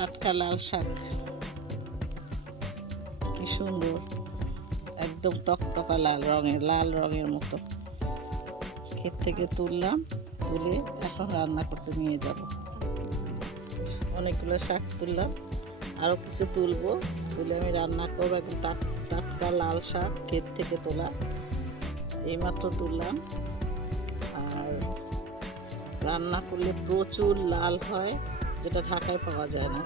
টাটকা লাল শাক, কি সুন্দর, একদম টকটকা লাল রঙের মতো। ক্ষেত থেকে তুললাম, তুলে এখন রান্না করতে নিয়ে যাব। অনেকগুলো শাক তুললাম, আরও কিছু তুলবো, তুলে আমি রান্না করবো। একদম টাটকা লাল শাক ক্ষেত থেকে তোলা, এইমাত্র তুললাম। আর রান্না করলে প্রচুর লাল হয়, যেটা ঢাকায় পাওয়া যায় না।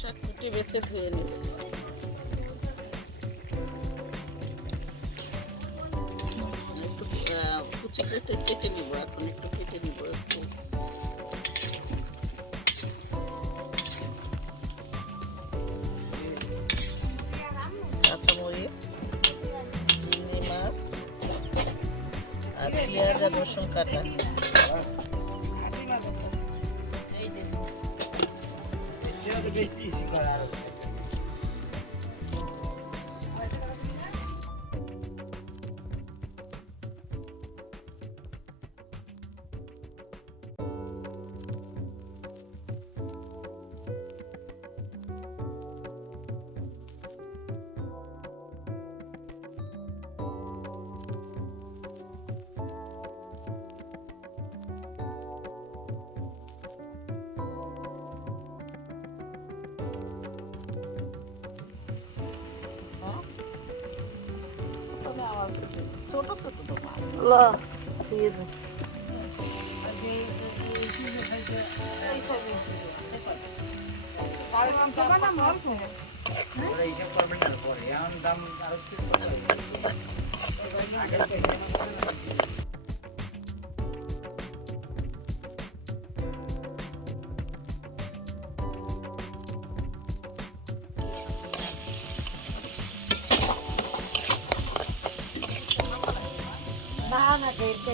শাক কুটে বেছে ধুয়ে নিয়েছি। একটু কুচি কেটে নিব, এখন একটু কেটে নিব একটু। কাঁচামরিচ, চিংড়ি মাছ আর পেঁয়াজ আর রসুন কাটা। ছোট ছোট তো মাছ দিয়ে দেব। না দেখতে